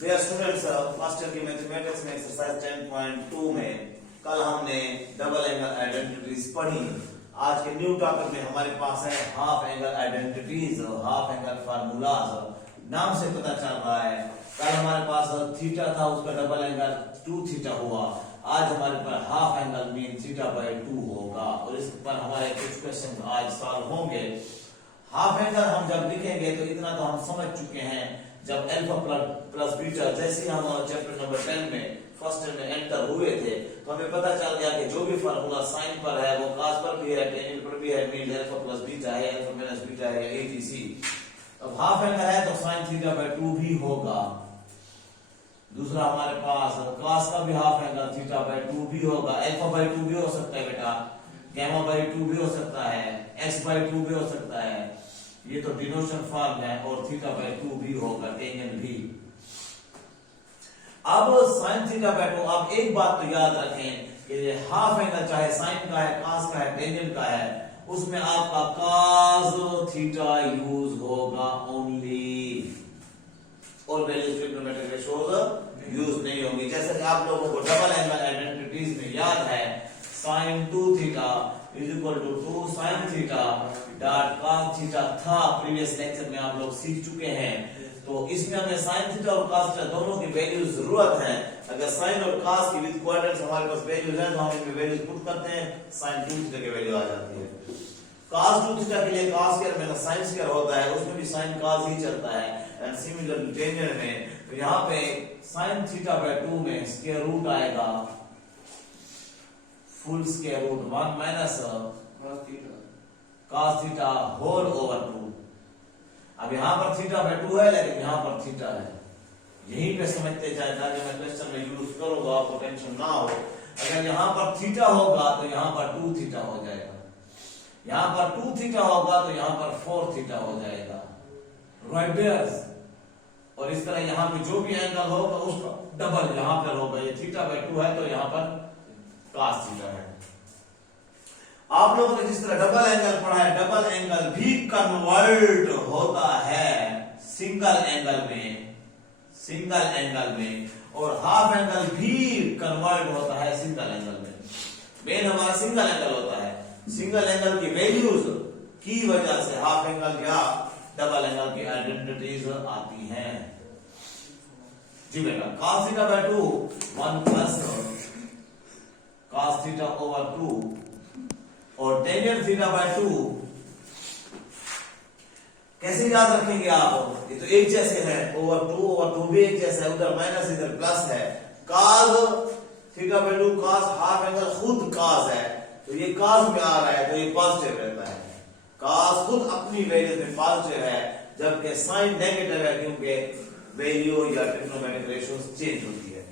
Dear students, first year की mathematics में exercise 10.2 में कल हमने डबल एंगल आइडेंटिटीज पढ़ी। आज के न्यू टॉपिक में हमारे पास है half angle identities, half angle formulas. नाम से पता चल रहा है कल हमारे पास थीटा था, उसका डबल एंगल 2 थीटा हुआ। आज हमारे पास half angle mean theta by 2 होगा और इस पर हमारे कुछ क्वेश्चन आज सॉल्व होंगे। हाफ एंगल हम जब लिखेंगे तो इतना तो हम समझ चुके हैं, जब अल्फा प्लस बीटा जैसे हम चैप्टर नंबर 10 में फर्स्ट ईयर में एंटर हुए थे तो हमें पता चल गया कि जो भी फार्मूला साइन पर है वो cos पर भी है, tan पर भी है, मीन अल्फा प्लस बीटा है, अल्फा माइनस बीटा है, etc। अब हाफ एंगल है तो sin थीटा बाय 2 भी होगा। दूसरा हमारे पास cos का भी हाफ एंगल थीटा बाय 2 भी होगा। अल्फा बाय 2 भी हो सकता है बेटा, गामा बाय 2 भी हो सकता है, x बाय 2 भी हो सकता है। ये तो डिनोशन फॉर्म है और थीटा बाय 2 भी होगा, टेंजेंट भी। अब sin थीटा बाय 2, आप एक बात तो याद रखें कि हाफ एंगल चाहे sin का है, cos का है, टेंजेंट का है, उसमें आपका cos थीटा यूज होगा ओनली, और वैल्यूज ट्रिग्नोमेट्रिक रेशियोज यूज नहीं होंगी। जैसे कि आप लोगों को डबल एंगल आइडेंटिटीज में याद है sin 2 theta is equal to 2 sin theta dot cos theta था, प्रीवियस लेक्चर में आप लोग सीख चुके हैं। तो इसमें हमें sin थीटा और cos थीटा दोनों की वैल्यू जरूरत है। अगर sin और cos की विद क्वाड्रेंट्स हमारे पास वैल्यूज हैं तो हम इनमें वैल्यूज पुट करते हैं, sin 2 थीटा की वैल्यू आ जाती है। cos 2 थीटा के लिए cos स्क्वायर में sin स्क्वायर होता है, उसमें भी sin cos ही चलता है। एंड सिमिलरली टेंजेंट में तो यहाँ पे sin थीटा बाय 2 में स्क्वायर रूट आएगा, full square root 1 minus cos theta whole over 2। अब यहाँ पर थीटा बाय 2 है लेकिन यहाँ पर थीटा है, यहीं पे समझते जाए ताकि मैं क्वेश्चन में यूज करूंगा, आपको टेंशन ना हो। अगर यहाँ पर थीटा होगा तो यहाँ पर 2 थीटा हो जाएगा, यहाँ पर 2 थीटा होगा तो यहाँ पर 4 थीटा हो जाएगा, राइट डियर्स। और इस तरह यहाँ पे जो भी एंगल होगा उसका डबल यहाँ पर होगा। ये थीटा बाय 2 है तो यहाँ पर cos थीटा है। आप लोगों ने जिस तरह डबल एंगल पढ़ा है, डबल एंगल भी कन्वर्ट होता है सिंगल एंगल में, सिंगल एंगल में, और हाफ एंगल भी कन्वर्ट होता है सिंगल एंगल में। मेन हमारा सिंगल एंगल होता है, सिंगल एंगल की वैल्यूज की वजह से हाफ एंगल या डबल एंगल की आइडेंटिटीज आती हैं। जी बेटा, cos theta by 2 1 plus cos theta over 2 और टेंजेंट थीटा बाय 2 कैसे याद रखेंगे आप? ये तो एक जैसे है, ओवर 2 भी एक जैसा है, उधर माइनस इधर प्लस है। cos theta by 2 cos half angle खुद cos है तो ये cos में आ रहा है तो ये पॉजिटिव रहता है। cos खुद अपनी वैल्यू में पॉजिटिव है जबकि sin नेगेटिव है क्योंकि वैल्यू या ट्रिग्नोमेट्रिक रेशियोज चेंज होती है।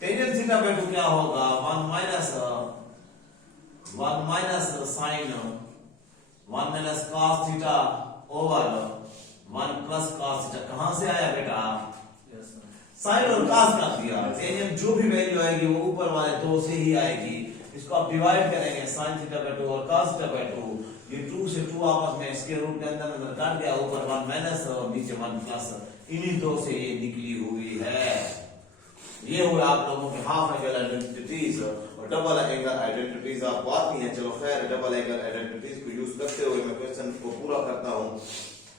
टेंजेंट थीटा बाय 2 क्या होगा? 1 minus sin 1 minus cos theta over 1 plus cos theta. कहां से आया बेटा? sin और cos का दिया। टेंजेंट जो भी वैल्यू आएगी वो ऊपर वाले दो से ही आएगी। इसको आप डिवाइड करेंगे sin थीटा बाय 2 और cos थीटा बाय 2, ये 2 से 2 आपस में स्क्वायर रूट के अंदर अंदर काट गया, ऊपर 1 माइनस और नीचे 1 प्लस, इन्हीं दो से ये निकली हुई है। ये हुआ आप लोगों के हाफ एंगल आइडेंटिटीज और डबल एंगल आइडेंटिटीज आपको आती हैं। चलो खैर, डबल एंगल आइडेंटिटीज को यूज करते हुए मैं क्वेश्चन को पूरा करता हूं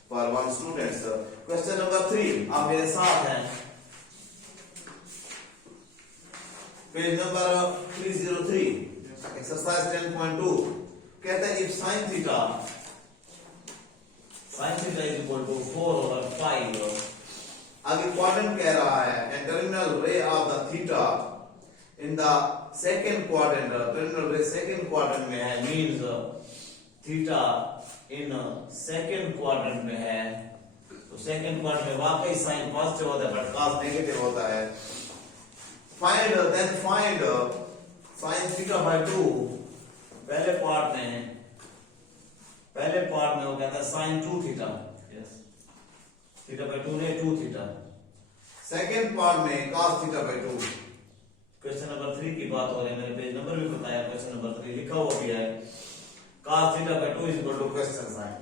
for one students. Question number 3 आप मेरे साथ हैं, पेज नंबर 303 एक्सरसाइज 10.2 कहता है if sin theta is equal to 4 over 5, आगे क्वाड्रेंट कह रहा है, and terminal ray of the theta in the second quadrant, terminal ray second quadrant में है, means theta in second quadrant में है। तो सेकंड क्वाड्रेंट में वाकई साइन पॉजिटिव होता है बट cos नेगेटिव होता है। Find sin theta by 2। पहले पार्ट में वो कहता है sin 2 थीटा, थीटा बाय 2 नहीं 2 थीटा। सेकेंड पार्ट में cos theta by 2। Question number 3 की बात हो रही है, मैंने पेज नंबर भी बताया, क्वेश्चन नंबर 3 लिखा हुआ भी है, cos theta by 2 is equal to question sign.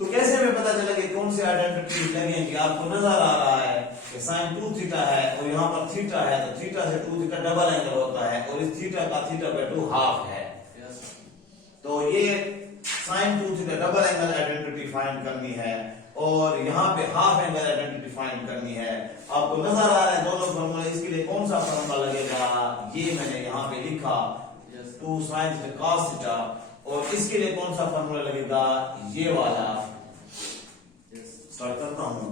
तो कैसे हमें पता चला कि कौन सी आइडेंटिटी लगेंगी? आपको नजर आ रहा है कि साइन 2 थीटा है और यहाँ पर थीटा है, तो थीटा से 2 थीटा डबल एंगल होता है और इस थीटा का थीटा बाय 2 हाफ है। तो ये sine 2 theta double angle identity find करनी है और यहाँ पे हाफ एंगल आइडेंटिटी फाइंड करनी है। आपको नजर आ रहा है दोनों फॉर्मूला, इसके लिए कौन सा फॉर्मूला लगेगा, ये मैंने यहाँ पे लिखा 2 साइन थीटा cos थीटा, और इसके लिए कौन सा फॉर्मूला लगेगा, ये वाला। स्टार्ट करता हूं।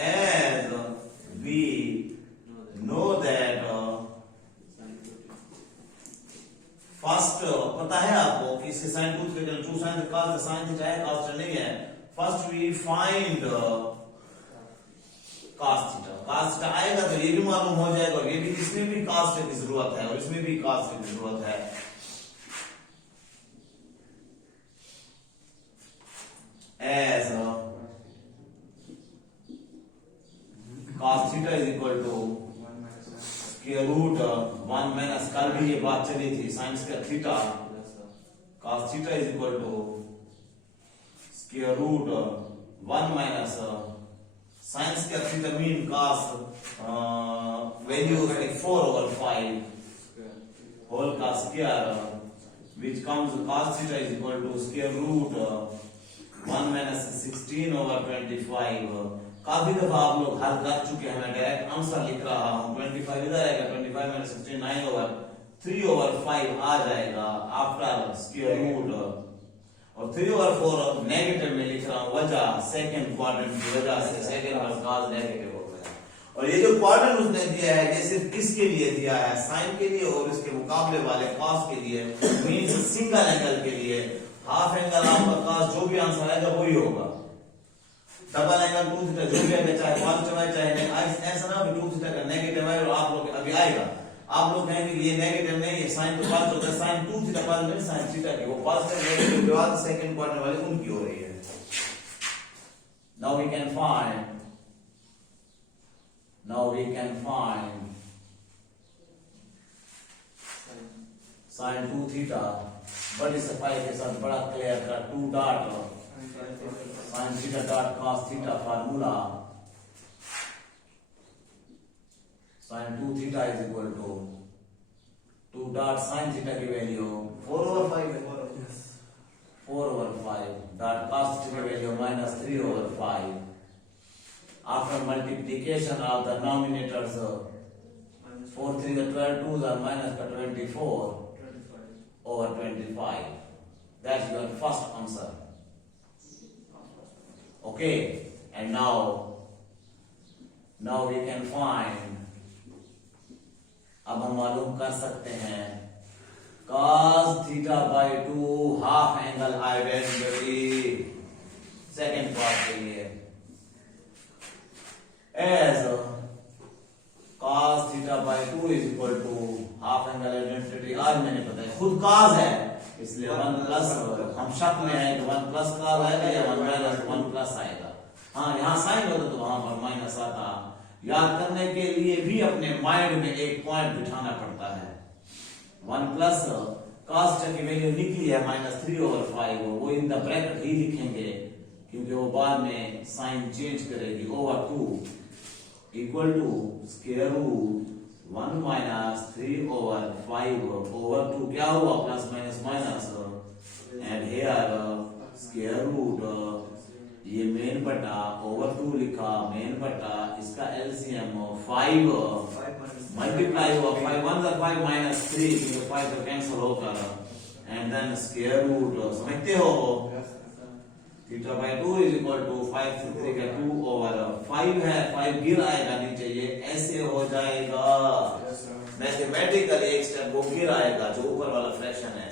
As we know that first पता है आपको कि इससे sine 2 theta 2 sine theta cos sine theta है, cos थीटा नहीं है। First we find cos theta, cos theta आएगा तो ये भी मालूम हो जाएगा और ये भी, इसमें भी cos थीटा की जरूरत है और इसमें भी cos थीटा की जरूरत है। As cos theta is equal to square root 1 minus, कल भी ये बात चली थी, sine square theta cos theta is equal to square root 1 minus sine square theta mean cos value like 4/5 whole का square which comes cos theta is equal to square root 1 minus 16/25। काफी दफा आप लोग हल कर चुके हैं, मैं डायरेक्ट आंसर लिख रहा हूं। 25 इधर आएगा, 25 minus 16 9/3/5 आ जाएगा आफ्टर स्क्वायर रूट, और 3/4 नेगेटिव में लिख रहा हूं, वजह सेकंड क्वाड्रेंट की वजह से सेकंड का cos नेगेटिव हो गया। और ये जो क्वाड्रेंट उसने दिया है ये सिर्फ किसके लिए दिया है, साइन के लिए और इसके मुकाबले वाले cos के लिए, मींस सिंगल एंगल के लिए। हाफ एंगल आपका cos जो भी आंसर आएगा वही होगा, डबल एंगल 2 थीटा जो भी आएगा, चाहे पॉजिटिव है चाहे नेगेटिव, ऐसा ना कि 2 थीटा का नेगेटिव है और आप लोग अभी आएगा आप लोग कहेंगे कि ये नेगेटिव नहीं है, साइन तो पॉजिटिव होता है, साइन 2 थीटा पॉजिटिव नहीं, साइन थीटा की वो positive negative divide second quadrant वाले उनकी हो रही है। Now we can find sine 2 theta, बड़ी सफाई के साथ बड़ा क्लियर का 2 dot sine theta dot cos theta formula, sine 2 theta is equal to 2 dot sine theta की वैल्यू 4/5 है, 4/5 डॉट cos थीटा की वैल्यू -3/5। After multiplication of the denominators 4 3 12 2 are -24/25। That's your first answer. Okay, and now we can find, अब हम मालूम कर सकते हैं cos theta by 2 half angle identity second part के लिए। As cos theta by 2 is equal to half angle identity, आज मैंने बताया खुद cos है इसलिए 1 प्लस, हम शक में है कि 1 प्लस cos आएगा या 1 माइनस 1 प्लस आएगा। हाँ यहाँ साइन होता तो वहां पर माइनस आता। याद करने के लिए भी अपने माइंड में एक पॉइंट बिठाना पड़ता है। 1 प्लस cos की वैल्यू निकली है -3/5, वो इन द ब्रैकेट ही लिखेंगे क्योंकि वो बाद में साइन चेंज करेगी। Over 2 equal to square root 1 minus 3/5/2 क्या हुआ, plus minus minus, and here square root ये मेन बटा ओवर 2 लिखा, मेन बटा इसका एलसीएम 5 मल्टीप्लाई हुआ, 5 1 5 minus 3 क्योंकि 5 तो कैंसिल होकर, एंड देन स्क्वायर रूट, समझते हो, theta by 2 is equal to 5 से 3 का 2/5 है, 5 गिर आएगा नीचे, ये ऐसे हो जाएगा। मैथमेटिकल एक स्टेप वो गिर आएगा जो ऊपर वाला फ्रैक्शन है।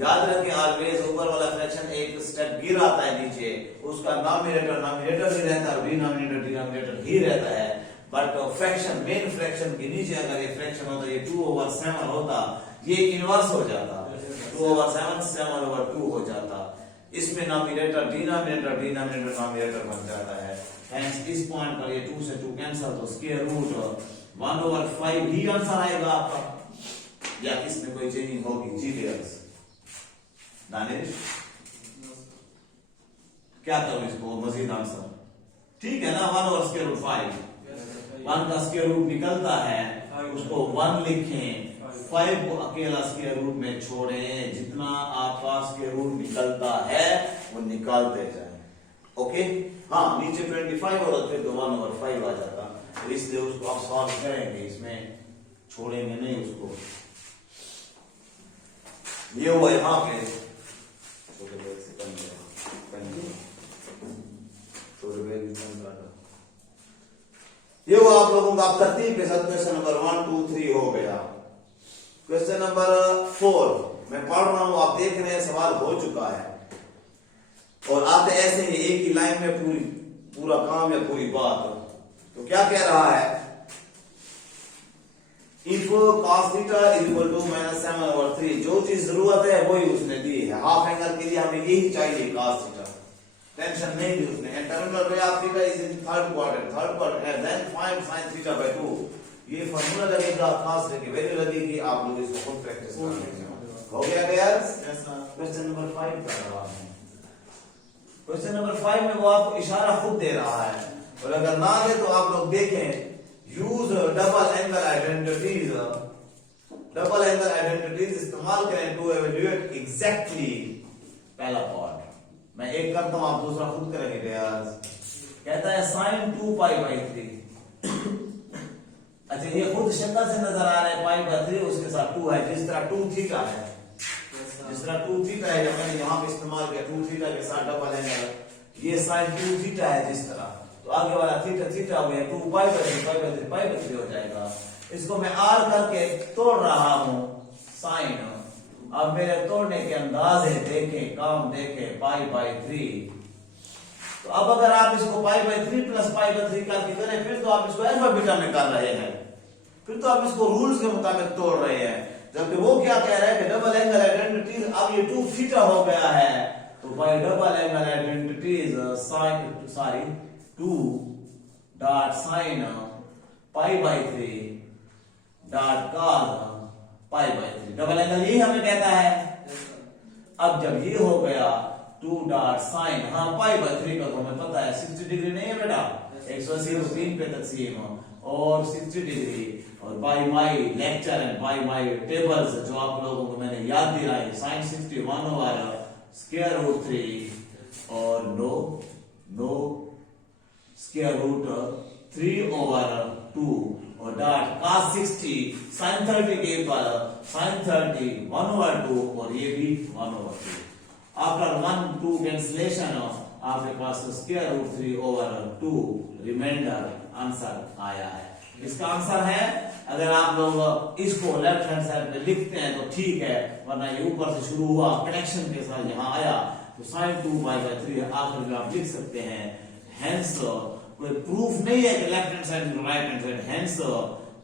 याद रखें ऑलवेज ऊपर वाला फ्रैक्शन एक स्टेप गिर आता है नीचे, उसका नॉमिनेटर ही रहता है, डिनोमिनेटर ही रहता है, बट फ्रैक्शन मेन फ्रैक्शन के नीचे अगर ये फ्रैक्शन होता, ये 2/7 होता, ये इनवर्स हो जाता, 2/7 7/2 हो जाता। इसमें नॉमिनेटर डिनोमिनेटर नॉमिनेटर बन जाता है। हेंस इस पॉइंट पर ये 2 से 2 कैंसिल, तो स्क्वायर रूट 1/5 ही आंसर आएगा आपका, या इसमें कोई चेंजिंग होगी? जी डियर्स, दानिश क्या करूं इसको मजीद आंसर? ठीक है ना, 1/5 1 का स्क्वायर रूट निकलता है उसको 1 लिखें, 5 को अकेला स्क्वायर रूट में छोड़ें, जितना आपका स्क्वायर रूट निकलता है वो निकालते जाए। ओके, हाँ नीचे 25 और फिर तो 1/5 आ जाता, तो इसलिए उसको आप सॉल्व करेंगे, इसमें छोड़ेंगे नहीं उसको। ये हुआ यहाँ पे छोटे बैग से छोटे बैग ये हुआ आप लोगों का तरतीब के साथ क्वेश्चन नंबर 1 2 3 हो गया। क्वेश्चन नंबर 4 मैं पढ़ रहा हूं, आप देख रहे हैं सवाल हो चुका है और आते ऐसे ही एक ही लाइन में पूरा काम या पूरी बात। तो क्या कह रहा है, if cos theta equal to -7/3, जो चीज जरूरत है वही उसने दी है। हाफ एंगल के लिए हमें यही चाहिए cos थीटा, टेंशन नहीं दी उसने। And terminal ray of theta is in third quadrant and then find sin theta by 2। ये फार्मूला लगेगा, खास करके वैल्यू लगेगी, आप लोग इसको खुद प्रैक्टिस कर लेंगे। हो गया गाइस? क्वेश्चन नंबर 5 कर रहा हूं। क्वेश्चन नंबर 5 में वो आपको इशारा खुद दे रहा है, और अगर ना दे तो आप लोग देखें, use double angle identities, double angle identities इस्तेमाल करें टू एवेल्युएट एग्जैक्टली। पहला पार्ट मैं एक करता हूं, आप दूसरा खुद करेंगे गाइस। कहता है sin 2π/3। अच्छा ये खुद शक्ल से नजर आ रहा है π/3, उसके साथ 2 है, जिस तरह 2 थीटा है, जिस तरह 2 थीटा है, जब मैंने यहाँ पे इस्तेमाल किया 2 थीटा के साथ डबल एंगल, ये sin 2 थीटा है जिस तरह, तो आगे वाला थीटा थीटा हो गया 2π/3 हो जाएगा। इसको मैं r करके तोड़ रहा हूं sin। अब मेरे तोड़ने के अंदाजे देखें, काम देखें, π/3। तो अब अगर आप इसको π/3 प्लस π/3 करके करें, फिर तो आप इसको अल्फा बीटा में कर रहे हैं, फिर तो आप इसको रूल्स के मुताबिक तोड़ रहे हैं। जबकि वो क्या कह रहा है कि डबल एंगल आइडेंटिटीज, अब ये 2 थीटा हो गया है, तो by double angle identities sin 2 dot sin π/3 dot cos π/3, double angle यही हमें कहता है। अब जब ये हो गया 2 डॉट sin, हाँ π/3 का तो हमें पता है 60 डिग्री नहीं है बेटा, 180 को 3 पे तकसीम और 60 डिग्री, और by my lecture and by my tables जो आप लोगों को मैंने याद दिलाई, sin 60 1/√3 और नो √3/2 और डॉट cos 60 sin 30 के पर sin 30 1/2 और ये भी 1/2। आफ्टर 1 2 कैंसिलेशन आपके पास √3/2 रिमाइंडर आंसर आया है। इसका आंसर है, अगर आप लोग इसको लेफ्ट हैंड साइड पे लिखते हैं तो ठीक है, वरना ये ऊपर से शुरू हुआ कनेक्शन के साथ यहाँ आया तो sin 2π/3 आखिर में आप लिख सकते हैं। हेंस कोई प्रूफ नहीं है कि left hand side right hand side, hence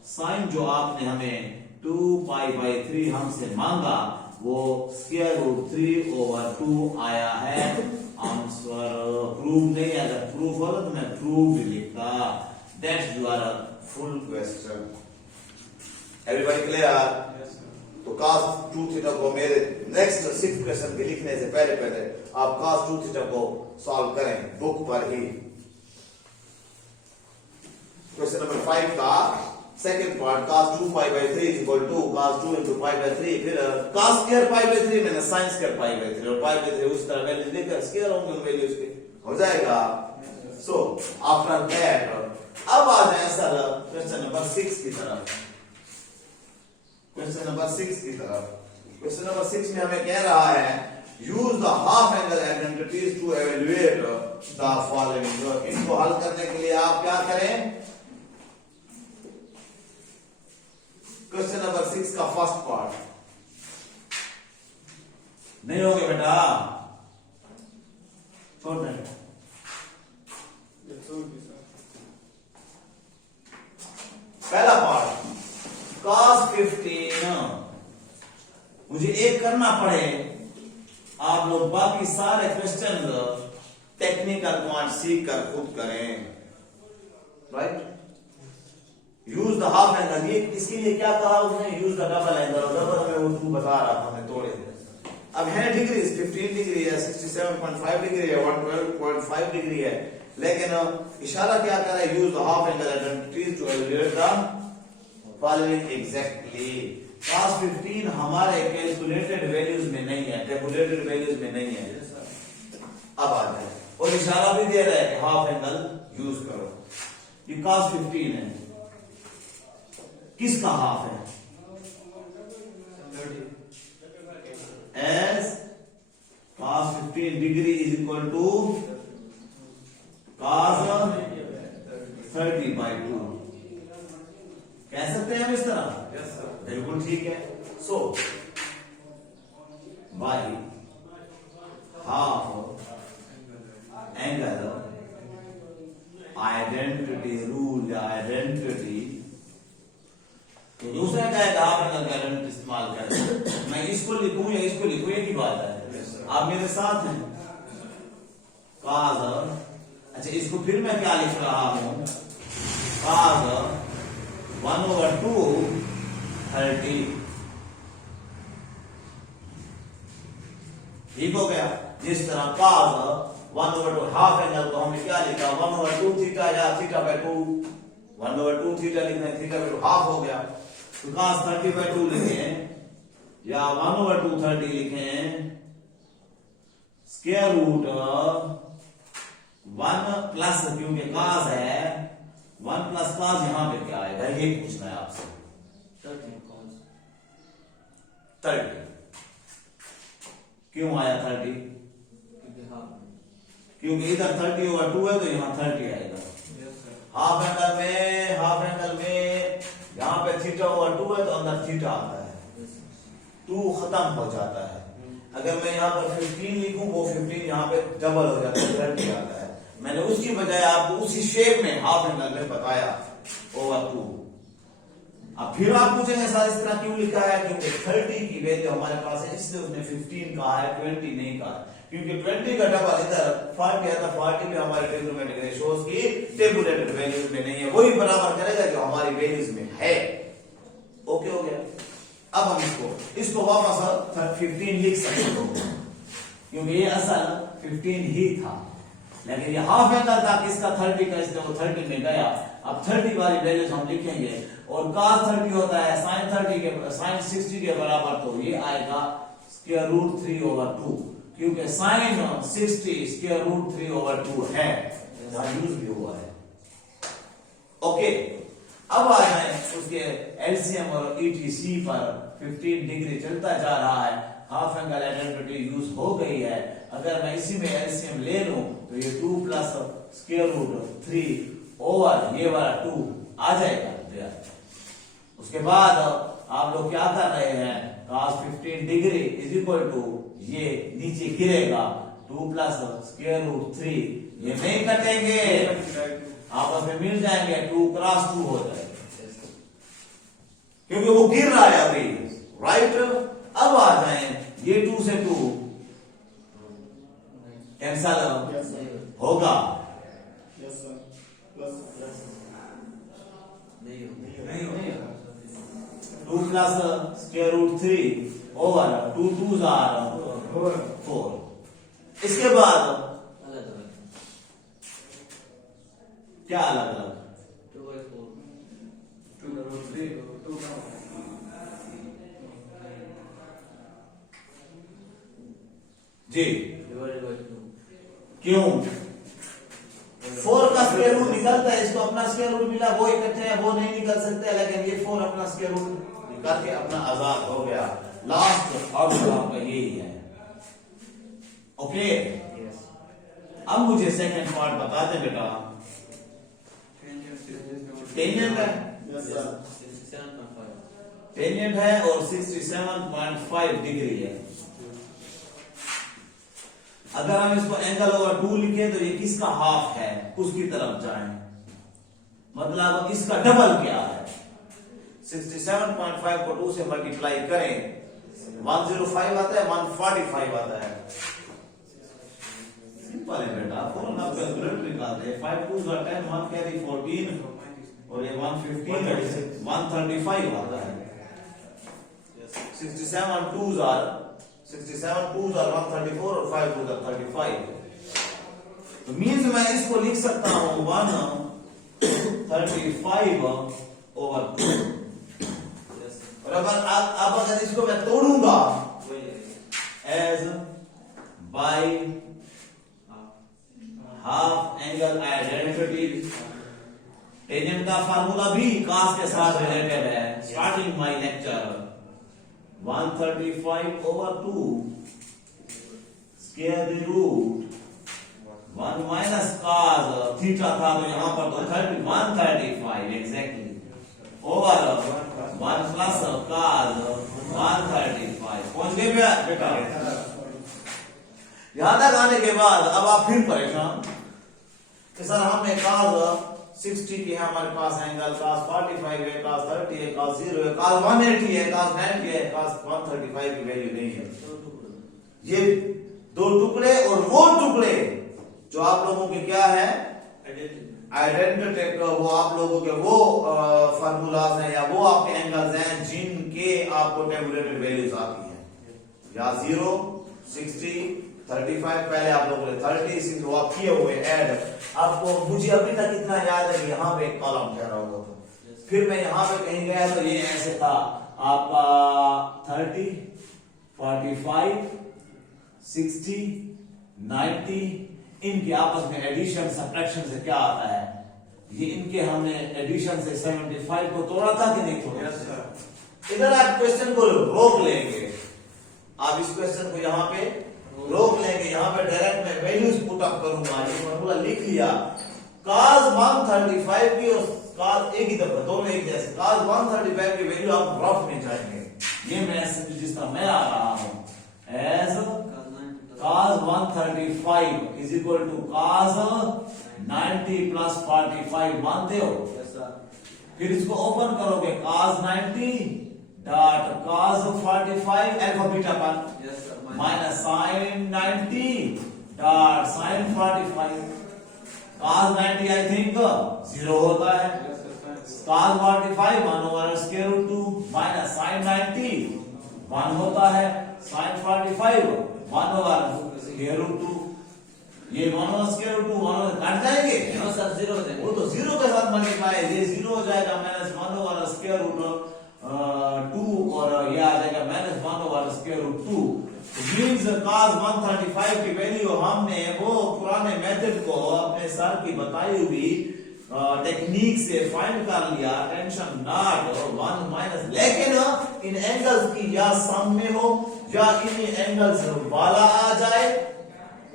sine जो आपने हमें 2π/3 हमसे मांगा वो √3/2 आया है। आंसर प्रूफ नहीं है, अगर प्रूफ होता तो मैं प्रूफ भी लिखता। That's your full question. Everybody clear? तो cos 2 थीटा को मेरे नेक्स्ट 6 क्वेश्चन के लिखने से पहले आप cos 2 थीटा को सॉल्व करें बुक पर ही। क्वेश्चन नंबर 5 का second part, cos 2π/3 equal to cos 2 into π/3, फिर cos स्क्वायर π/3 मैंने sin स्क्वायर π/3 और π/3 उस तरह वैल्यू लेकर स्क्वायर होंगे वैल्यूज के, हो जाएगा। सो आफ्टर दैट अब आ जाए सर क्वेश्चन नंबर 6 की तरफ। क्वेश्चन नंबर 6 की तरफ। क्वेश्चन नंबर 6 में हमें कह रहा है use the half angle identities to evaluate the following. इनको हल करने के लिए आप क्या करें, क्वेश्चन नंबर 6 का फर्स्ट पार्ट नहीं हो गया बेटा, छोड़ दें। पहला पार्ट cos 15, मुझे एक करना पड़े, आप लोग बाकी सारे क्वेश्चन टेक्निकल पॉइंट सीख कर खुद करें। Right, use the half angle, ये इसके लिए क्या कहा उसने, use the double angle. Double में वो तू बता रहा था, मैं तोड़े थे। अब है डिग्री 15 डिग्री है, 67.5 डिग्री है, 112.5 डिग्री है, लेकिन इशारा क्या कर रहा है? Use the half angle identities to evaluate the following exactly. cos 15 हमारे कैलकुलेटेड वैल्यूज में नहीं है, टेबुलेटेड वैल्यूज में नहीं है। अब आ जाए, और इशारा भी दे रहा है कि हाफ एंगल यूज करो। ये cos 15 है, किसका हाफ है? as cos 15 degree is equal to cos 30/2। कह सकते हैं हम इस तरह? बिल्कुल ठीक है। So by half angle identity rule या आइडेंटिटी, तो दूसरा क्या है? हाफ एंगल का आइडेंटिटी इस्तेमाल करें। मैं इसको लिखूं या इसको लिखूं, एक ही बात है। आप मेरे साथ हैं? cos, अच्छा इसको फिर मैं क्या लिख रहा हूं? cos 1/2 30। ठीक हो गया। जिस तरह cos 1/2 हाफ एंगल को हमने क्या लिखा? 1/2 थीटा या θ/2। 1/2 थीटा लिखना है, θ/2 हाफ हो गया। तो cos 30/2 लिखें या 1/2 30 लिखें, स्क्वायर रूट 1 प्लस, क्योंकि cos है 1 प्लस cos, यहां पे क्या आएगा ये पूछना है आपसे। 30 क्यों आया 30? क्योंकि इधर 30/2 है तो यहां 30 आएगा। हाफ एंगल में यहां पे θ/2 है तो अंदर थीटा आता है, 2 खत्म हो जाता है। अगर मैं यहां पर 15 लिखूं, वो 15 यहां पे डबल हो जाता है, 30 आता है। मैंने उसकी बजाय आपको उसी शेप में हाफ एंगल में बताया /2। अब फिर आप पूछेंगे सर इस तरह क्यों लिखा है? क्योंकि 30 की वैल्यू हमारे पास है, इसलिए उसने 15 कहा है, 20 नहीं कहा। क्योंकि 20 का डबल इधर 40 है, तो 40 में हमारे ट्रिग्नोमेट्रिक रेशियोज की टेबुलेटेड वैल्यूज में नहीं है, वही बराबर करेगा जो हमारी वैल्यूज में है। ओके हो गया। अब हम इसको वापस 15 लिख सकते हो, क्योंकि ये असल 15 ही था, लेकिन ये हाफ एंगल था किसका? 30 का, इसलिए वो 30 में गया। अब 30 वाली वैल्यूज हम लिखेंगे, और cos 30 होता है sin 60 के बराबर, तो ये आएगा √3/2, क्योंकि sin 60 √3/2 है, जहां यूज भी हुआ है। ओके, अब आ जाए उसके एलसीएम और ईटीसी पर। 15 डिग्री चलता जा रहा है, हाफ एंगल आइडेंटिटी यूज हो गई है। अगर मैं इसी में एलसीएम ले लूं तो ये 2 प्लस √3 ओवर ये वाला 2 आ जाएगा। उसके बाद आप लोग क्या कर रहे हैं? cos 15 degree is equal to, ये नीचे गिरेगा 2 प्लस √3, ये नहीं कटेंगे, आपस में मिल जाएंगे, 2 क्रॉस 2 हो जाएगा, क्योंकि वो गिर रहा है अभी, राइट। अब आ जाए, ये 2 से 2 कैंसल होगा, 2 प्लस √3 ओवर 2 2s are 4। इसके बाद क्या अलग अलग? जी क्यों? 4 का स्क्वायर रूट निकलता है, इसको अपना स्क्वायर रूट मिला, वो इकट्ठे है, वो नहीं निकल सकते, लेकिन ये 4 अपना स्क्वायर रूट निकाल के अपना आजाद हो गया। लास्ट आउटपुट आपका यही है। ओके, अब मुझे सेकंड पार्ट बता दे बेटा। टेंजेंट है, टेंजेंट है और 67.5 डिग्री है। अगर हम इसको एंगल ओवर 2 लिखें तो ये किसका हाफ है, उसकी तरफ जाएं, मतलब इसका डबल क्या है? 67.5 को 2 से मल्टीप्लाई करें, 105 आता है, 145 आता है। सिंपल है बेटा, 4 ना कैलकुलेटर निकालते हैं, 5 2s are 10, 1 carry 14 और ये 115 है, 135 आता है। 67 2s are 134 और 5 2s are 35। तो मीन्स मैं इसको लिख सकता हूं 135/2। और अब अगर इसको मैं तोड़ूंगा as by half angle identity, tangent का फार्मूला भी cos के साथ रिलेटेड है। Starting my lecture 135/2 square the root 1 minus cos theta था, तो यहां पर तो 135 एग्जैक्टली ओवर 1 प्लस cos 135। पहुंच गए बेटा? यहां तक आने के बाद अब आप फिर परेशान कि सर हमने cos 60 की है हमारे पास एंगल, cos 45 है, cos 30 है, cos 0 है, cos 180 है, cos 90 है, cos 135 की वैल्यू नहीं है। ये दो टुकड़े और वो टुकड़े जो आप लोगों के क्या है आइडेंटिटी, वो आप लोगों के वो फार्मूलाज हैं या वो आपके एंगल्स हैं जिनके आपको टेबुलेटेड वैल्यूज आती हैं, या 0, 60, 35, पहले आप लोगों ने 30 वो आप किए हुए ऐड। आपको मुझे अभी तक इतना याद है कि यहाँ पे एक कॉलम ठहरा हुआ था, फिर मैं यहाँ पे कहीं गया तो ये ऐसे था आपका 30, 45, 60, 90, इनके आपस में एडिशन सब्ट्रैक्शन से क्या आता है, ये इनके हमने एडिशन से 75 को तोड़ा था कि नहीं तोड़ा? इधर आप क्वेश्चन को रोक लेंगे, आप इस क्वेश्चन को यहाँ पे रोक लेंगे, यहाँ पे डायरेक्ट मैं वैल्यूज पुट अप करूंगा। ये फॉर्मूला लिख लिया, cos 135 की और cos एक ही दफा दोनों एक जैसे, cos 135 की वैल्यू आप रफ में जाएंगे। ये मैं जिस तरह मैं आ रहा हूं as cos 135 is equal to cos 90 plus 45, मानते हो? फिर इसको ओपन करोगे, cos 90 dot cos 45 alpha beta पर minus sin 90 dot sin 45। cos 90 I think 0 होता है, cos 45 1 over square root 2 minus sin 90 1 होता है, sin 45 1 ओवर स्क्वायर रूट 2। ये 1 ओवर स्क्वायर रूट 2 1 ओवर काट जाएंगे, सर 0 हो जाएगा, वो तो 0 के साथ मल्टीप्लाई, ये 0 हो जाएगा माइनस 1 ओवर स्क्वायर रूट 2 और ये आ जाएगा minus 1 over square root 2। Means cos 135 की वैल्यू हमने वो पुराने मेथड को अपने सर की बताई हुई टेक्निक से फाइंड कर लिया, टेंशन नॉट 1 माइनस, लेकिन इन एंगल्स की या सम में हो या इन एंगल्स वाला आ जाए,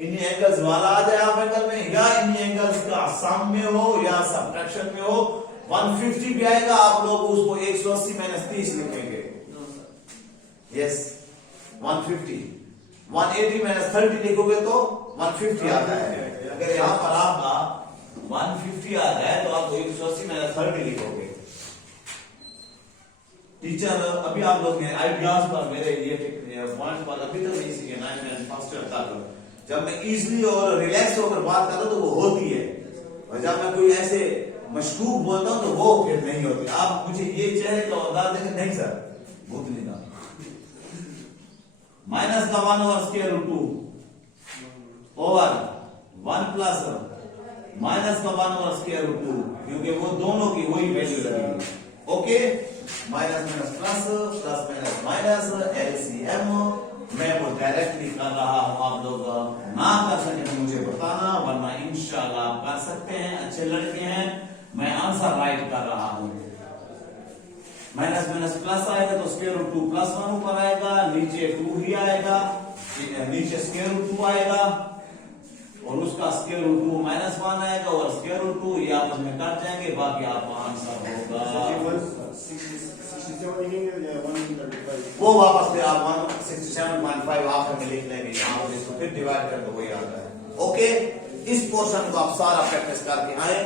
इन एंगल्स वाला आ जाए आप एंगल में, या इन एंगल्स का सम में हो या सब्ट्रैक्शन में हो। 150 भी आएगा, आप लोग उसको 180 माइनस 30 लिखेंगे। यस 150, 180 माइनस 30 लिखोगे तो 150 आता है। अगर यहां पर आपका 150 आ जाए तो आप 180 माइनस 30 लिखोगे। टीचर अभी आप लोग ने आइडियाज पर मेरे ये पॉइंट पर अभी तक नहीं सीखे 9 एंड फर्स्ट ईयर तक। जब मैं इजीली और रिलैक्स होकर बात करता हूं तो वो होती है, और जब मैं कोई ऐसे मशकूक बोलता हूं तो वो फिर नहीं होती। आप मुझे ये चेहरे का अंदाज देखें, नहीं सर भूतनी का माइनस का 1 over square root 2 over 1 plus minus का 1 ओवर स्क्वायर रूट 2, क्योंकि वो दोनों की वही वैल्यू लगेगी। Okay, minus minus plus, plus minus minus, LCM मैं वो डायरेक्टली कर रहा हूं। आप लोग ना कर सके तो मुझे बताना, वरना इंशाल्लाह आप कर सकते हैं, अच्छे लड़के हैं। मैं आंसर राइट कर रहा हूं। माइनस माइनस प्लस आएगा तो स्क्वायर रूट 2 प्लस 1 ऊपर आएगा, नीचे 2 ही आएगा, नीचे स्क्वायर रूट 2 आएगा और उसका स्क्वायर रूट 2 माइनस 1 आएगा और स्क्वायर रूट 2 ये आपस में कट जाएंगे, बाकी आपका आंसर होगा वो वापस फिर आप 167.5 आखिर में लिख लेंगे, यहाँ पर इसको फिर डिवाइड कर दो वही आता है। ओके, इस पोर्शन को आप सारा प्रैक्टिस करके आए।